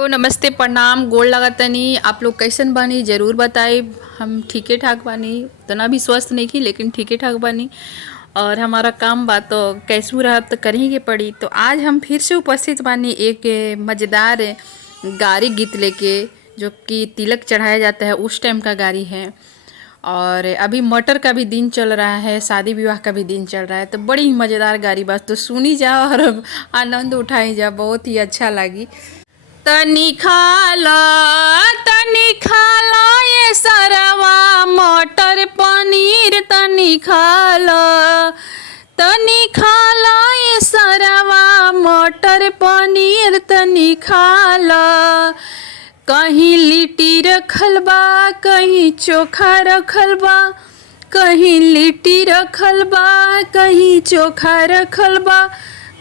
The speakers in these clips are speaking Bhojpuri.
हेलो, नमस्ते, प्रणाम, गोड़ लगतनी। आप लोग कैसन बानी जरूर बताई। हम ठीके ठाक बानी, उतना भी स्वस्थ नहीं की लेकिन ठीके ठाक बानी। और हमारा काम बा तो कैसू रहा तो करही के पड़ी। तो आज हम फिर से उपस्थित बानी एक मज़ेदार गारी गीत लेके, जो कि तिलक चढ़ाया जाता है उस टाइम का गारी है। और अभी मटर का भी दिन चल रहा है, शादी विवाह का भी दिन चल रहा है, तो बड़ी ही मज़ेदार गारी बात तो सुनी जा और आनंद उठाई जा, बहुत ही अच्छा लगी। तनी खाला ये सरवा मटर पनीर, तनी खाला ये सरवा मटर पनीर, तनी खाला। कहीं लिट्टी रखल बा, कहीं चोखा रखल बा, कहीं लिट्टी रखल बा, कहीं चोखा रखल बा।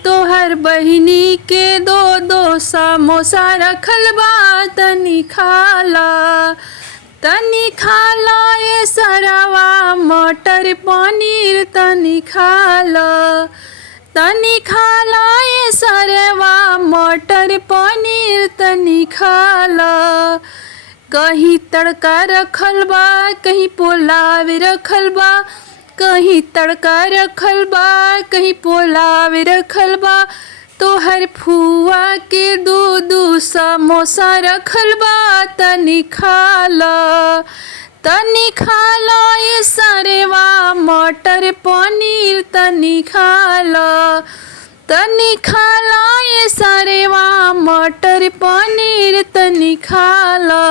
तोहर बहिनी के दो दो समोसा रखल बा, तनी खाला ये सरवा मटर पनीर, तनी खाला ये सरवा मटर पनीर, तनी खाला। कहीं तड़का रखल बा, कहीं पुलाव रखल बा, कहीं तड़का रखल बा, कहीं पुलाव रखल बा। तोहर फुआ के दो दो समोसा रखल बा, तनी खाला ये सरवा मटर पनीर, तनी खाला ये सरवा मटर पनीर, तनी खाला।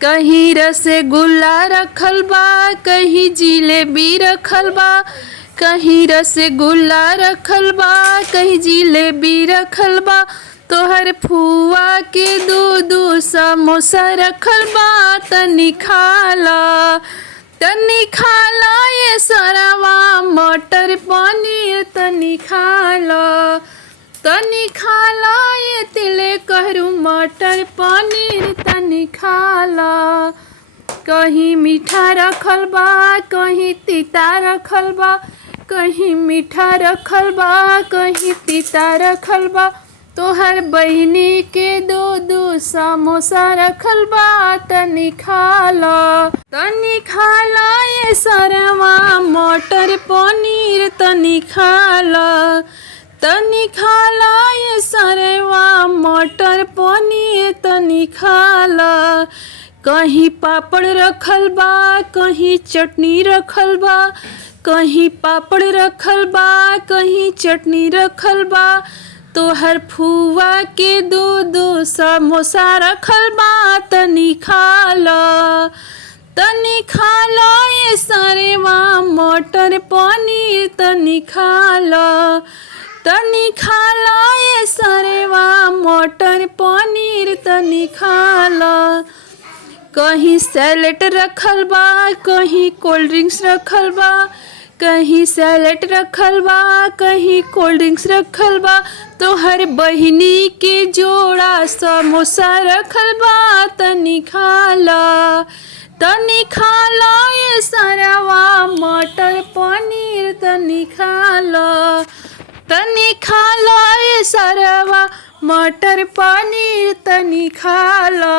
कहीं रसगुल्ला रखल बा, कहीं जिलेबी रखल बा, कहीं रसगुल्ला रखल बा, कहीं जिलेबी रखल बा। तोहर फुआ के दो दो समोसा रखल बा, तनी खाला ये सरवा मटर पनीर, तनी खाला ये तिले कहरू मटर पनीर, तनी खाला। कहीं मीठा रखल बा, कहीं तीता रखल बा, कहीं मीठा रखल बा, कहीं तीता रखल बा। तोहर बहिनी के दो दो समोसा रखल बा, तनी खाला ये सरवा मटर पनीर, तनी खाला ये सरवा मटर पनीर, तनी खाला। कहीं पापड़ रखल बा, कहीं चटनी रखल बा, कहीं पापड़ रखल बा, कहीं चटनी रखल बा। तोहर फुआ के दो दो समोसा रखल बा, तनी खाला ये सरवा मटर पनीर, तनी खाला ये सरवा मटर पनीर, तनी खाला। कहीं सैलेड रखल बा, कहीं कोल्ड ड्रिंक्स रखल बा, कहीं सैलेड रखल बा, कहीं कोल्ड ड्रिंक्स रखल बा। तोहर बहिनी के जोड़ा समोसा रखल बा, तनी खाला ये सरवा मटर पनीर, तनी खाला ये सरवा मटर पनीर, तनी खाला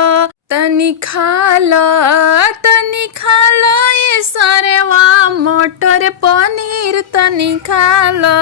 ये सरवा मटर पनीर, तनी खाला।